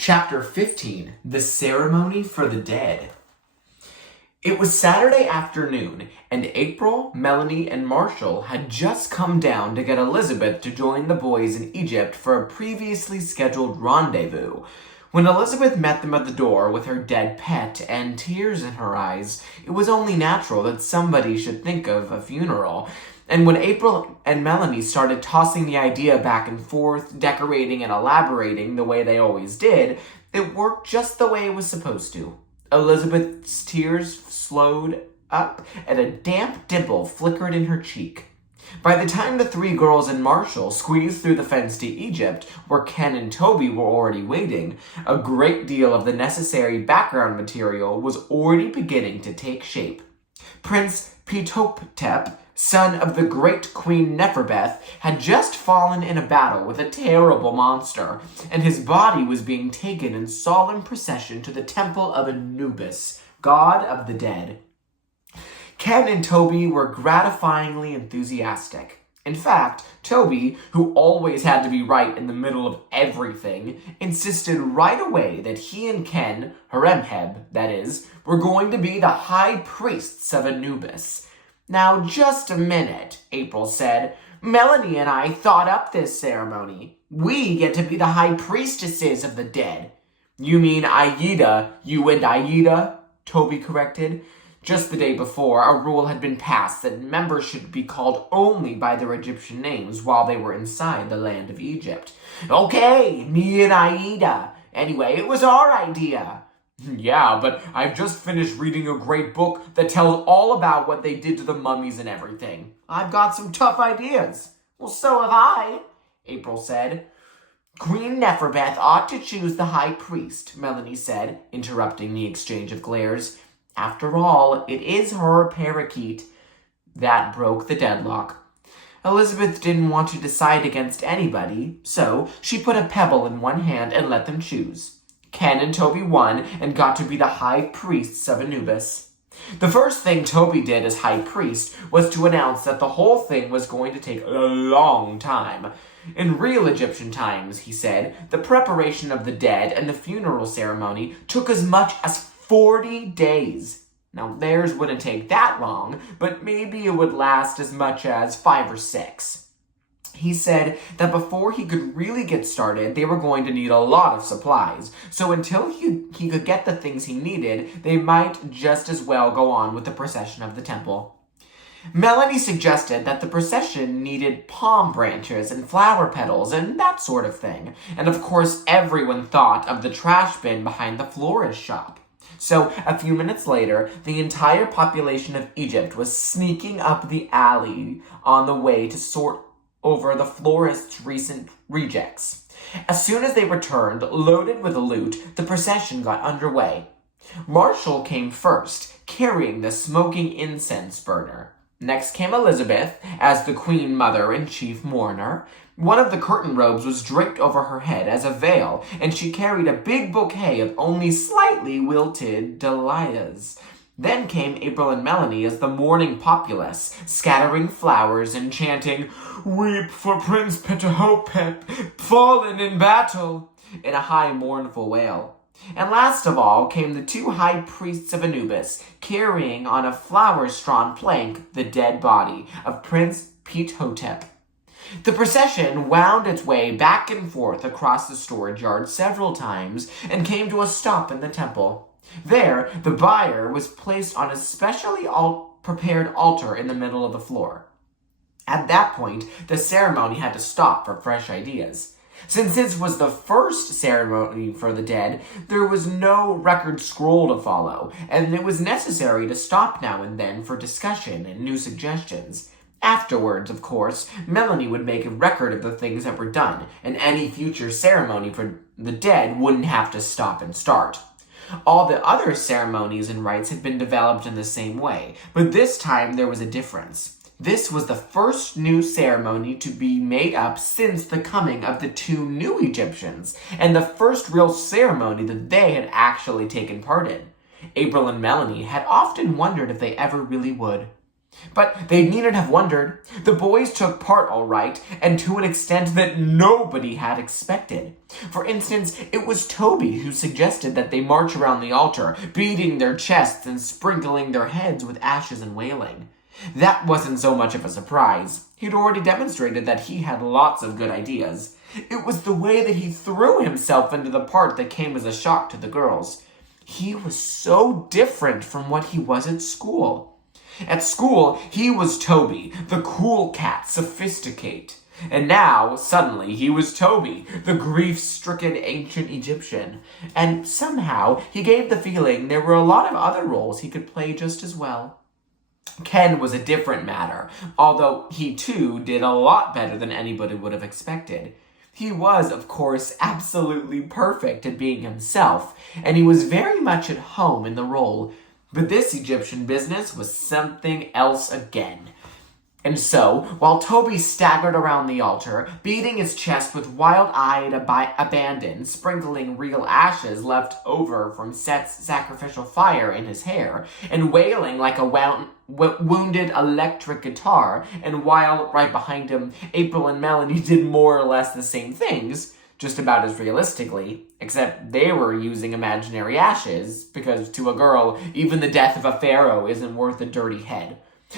Chapter 15, The Ceremony for the Dead. It was Saturday afternoon, and April, Melanie, and Marshall had just come down to get Elizabeth to join the boys in Egypt for a previously scheduled rendezvous. When Elizabeth met them at the door with her dead pet and tears in her eyes, it was only natural that somebody should think of a funeral. And when April and Melanie started tossing the idea back and forth, decorating and elaborating the way they always did, it worked just the way it was supposed to. Elizabeth's tears slowed up, and a damp dimple flickered in her cheek. By the time the three girls and Marshall squeezed through the fence to Egypt, where Ken and Toby were already waiting, a great deal of the necessary background material was already beginning to take shape. Prince Ptolemy, son of the great Queen Neferbeth, had just fallen in a battle with a terrible monster, and his body was being taken in solemn procession to the temple of Anubis, god of the dead. Ken and Toby were gratifyingly enthusiastic. In fact, Toby, who always had to be right in the middle of everything, insisted right away that he and Ken, Haremheb, that is, were going to be the high priests of Anubis. "Now, just a minute," April said. "Melanie and I thought up this ceremony. We get to be the high priestesses of the dead." "You mean Aida, you and Aida," Toby corrected. Just the day before, a rule had been passed that members should be called only by their Egyptian names while they were inside the land of Egypt. "Okay, me and Aida. Anyway, it was our idea." "Yeah, but I've just finished reading a great book that tells all about what they did to the mummies and everything. I've got some tough ideas." "Well, so have I," April said. "Queen Neferbeth ought to choose the high priest," Melanie said, interrupting the exchange of glares. "After all, it is her parakeet." That broke the deadlock. Elizabeth didn't want to decide against anybody, so she put a pebble in one hand and let them choose. Ken and Toby won and got to be the high priests of Anubis. The first thing Toby did as high priest was to announce that the whole thing was going to take a long time. In real Egyptian times, he said, the preparation of the dead and the funeral ceremony took as much as 40 days. Now, theirs wouldn't take that long, but maybe it would last as much as 5 or 6. He said that before he could really get started, they were going to need a lot of supplies. So until he could get the things he needed, they might just as well go on with the procession of the temple. Melanie suggested that the procession needed palm branches and flower petals and that sort of thing. And of course, everyone thought of the trash bin behind the florist shop. So, a few minutes later, the entire population of Egypt was sneaking up the alley on the way to sort over the florist's recent rejects. As soon as they returned, loaded with loot, the procession got underway. Marshall came first, carrying the smoking incense burner. Next came Elizabeth, as the Queen Mother and Chief Mourner. One of the curtain robes was draped over her head as a veil, and she carried a big bouquet of only slightly wilted dahlias. Then came April and Melanie as the mourning populace, scattering flowers and chanting, "Weep for Prince Ptolemy, fallen in battle," in a high mournful wail. And last of all came the two high priests of Anubis, carrying on a flower-strewn plank the dead body of Prince Ptolemy. The procession wound its way back and forth across the storage yard several times and came to a stop in the temple. There, the bier was placed on a specially prepared altar in the middle of the floor. At that point, the ceremony had to stop for fresh ideas. Since this was the first ceremony for the dead, there was no record scroll to follow, and it was necessary to stop now and then for discussion and new suggestions. Afterwards, of course, Melanie would make a record of the things that were done, and any future ceremony for the dead wouldn't have to stop and start. All the other ceremonies and rites had been developed in the same way, but this time there was a difference. This was the first new ceremony to be made up since the coming of the two new Egyptians, and the first real ceremony that they had actually taken part in. April and Melanie had often wondered if they ever really would. But they needn't have wondered. The boys took part all right, and to an extent that nobody had expected. For instance, it was Toby who suggested that they march around the altar, beating their chests and sprinkling their heads with ashes and wailing. That wasn't so much of a surprise. He'd already demonstrated that he had lots of good ideas. It was the way that he threw himself into the part that came as a shock to the girls. He was so different from what he was at school. At school, he was Toby, the cool cat, sophisticate. And now, suddenly, he was Toby, the grief-stricken ancient Egyptian. And somehow, he gave the feeling there were a lot of other roles he could play just as well. Ken was a different matter, although he too did a lot better than anybody would have expected. He was, of course, absolutely perfect at being himself, and he was very much at home in the role. But this Egyptian business was something else again. And so, while Toby staggered around the altar, beating his chest with wild-eyed abandon, sprinkling real ashes left over from Seth's sacrificial fire in his hair, and wailing like a wounded electric guitar, and while right behind him, April and Melanie did more or less the same things, just about as realistically, except they were using imaginary ashes, because to a girl, even the death of a pharaoh isn't worth a dirty head.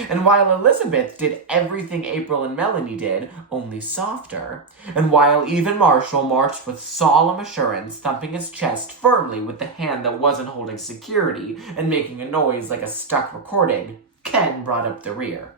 And while Elizabeth did everything April and Melanie did, only softer, and while even Marshall marched with solemn assurance, thumping his chest firmly with the hand that wasn't holding security and making a noise like a stuck recording, Ken brought up the rear.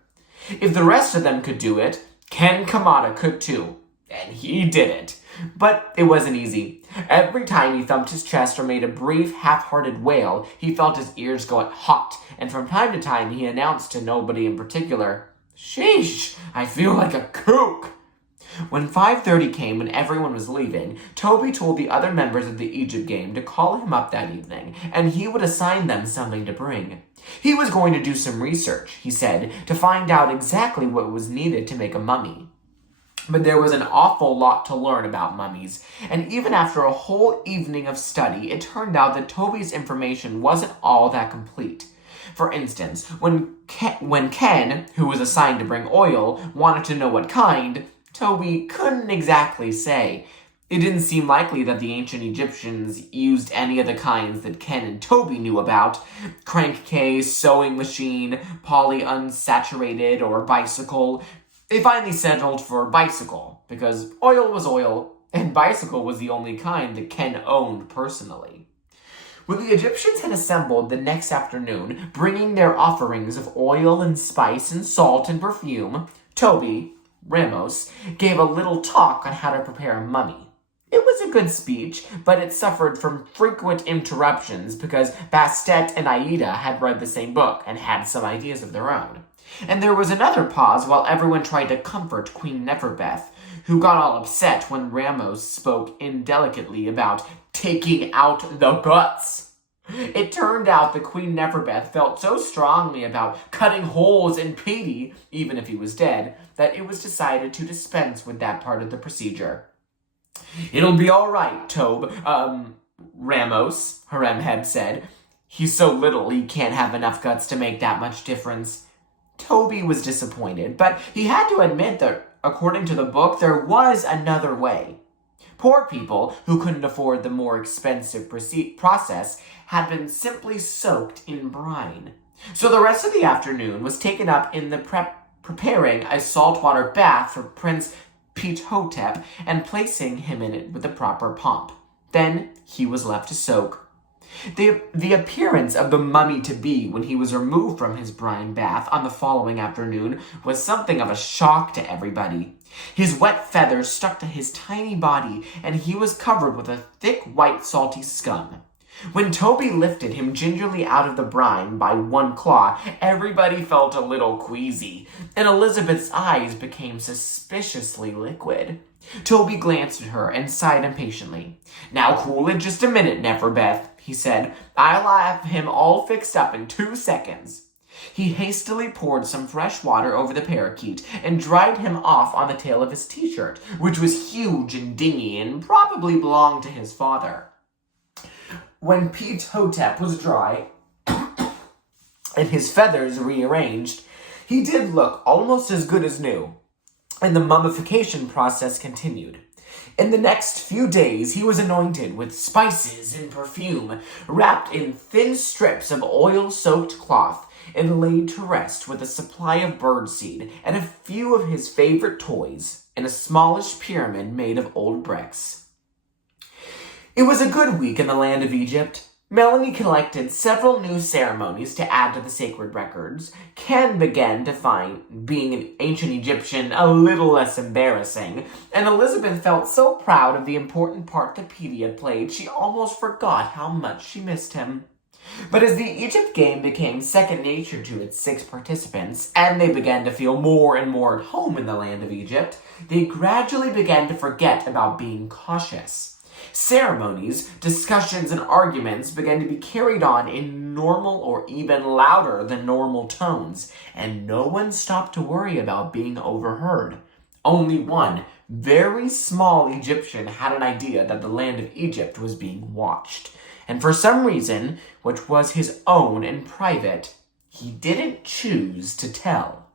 If the rest of them could do it, Ken Kamada could too. And he did it. But it wasn't easy. Every time he thumped his chest or made a brief, half-hearted wail, he felt his ears going hot, and from time to time he announced to nobody in particular, "Sheesh, I feel like a kook." When 5:30 came and everyone was leaving, Toby told the other members of the Egypt game to call him up that evening, and he would assign them something to bring. He was going to do some research, he said, to find out exactly what was needed to make a mummy. But there was an awful lot to learn about mummies, and even after a whole evening of study, it turned out that Toby's information wasn't all that complete. For instance, when Ken, who was assigned to bring oil, wanted to know what kind, Toby couldn't exactly say. It didn't seem likely that the ancient Egyptians used any of the kinds that Ken and Toby knew about: crankcase, sewing machine, polyunsaturated, or bicycle. They finally settled for bicycle, because oil was oil, and bicycle was the only kind that Ken owned personally. When the Egyptians had assembled the next afternoon, bringing their offerings of oil and spice and salt and perfume, Toby, Ramos, gave a little talk on how to prepare a mummy. It was a good speech, but it suffered from frequent interruptions because Bastet and Aida had read the same book and had some ideas of their own. And there was another pause while everyone tried to comfort Queen Neferbeth, who got all upset when Ramos spoke indelicately about taking out the guts. It turned out that Queen Neferbeth felt so strongly about cutting holes in Petey, even if he was dead, that it was decided to dispense with that part of the procedure. "It'll be all right, Ramos," Harem had said. "He's so little he can't have enough guts to make that much difference." Toby was disappointed, but he had to admit that, according to the book, there was another way. Poor people who couldn't afford the more expensive process had been simply soaked in brine. So the rest of the afternoon was taken up in the preparing a saltwater bath for Prince Ptahhotep and placing him in it with the proper pomp. Then he was left to soak. The appearance of the mummy-to-be when he was removed from his brine bath on the following afternoon was something of a shock to everybody. His wet feathers stuck to his tiny body, and he was covered with a thick white salty scum. When Toby lifted him gingerly out of the brine by one claw, everybody felt a little queasy, and Elizabeth's eyes became suspiciously liquid. Toby glanced at her and sighed impatiently. "Now cool it just a minute, Neferbeth," he said. "I'll have him all fixed up in 2 seconds. He hastily poured some fresh water over the parakeet and dried him off on the tail of his t-shirt, which was huge and dingy and probably belonged to his father. When Ptahhotep was dry and his feathers rearranged, He did look almost as good as new, and the mummification process continued. In the next few days, he was anointed with spices and perfume, wrapped in thin strips of oil-soaked cloth, and laid to rest with a supply of birdseed and a few of his favorite toys in a smallish pyramid made of old bricks. It was a good week in the land of Egypt. Melanie collected several new ceremonies to add to the sacred records. Ken began to find being an ancient Egyptian a little less embarrassing, and Elizabeth felt so proud of the important part that Petey had played she almost forgot how much she missed him. But as the Egypt game became second nature to its 6 participants, and they began to feel more and more at home in the land of Egypt, they gradually began to forget about being cautious. Ceremonies, discussions, and arguments began to be carried on in normal or even louder than normal tones, and no one stopped to worry about being overheard. Only one very small Egyptian had an idea that the land of Egypt was being watched, and for some reason, which was his own and private, he didn't choose to tell.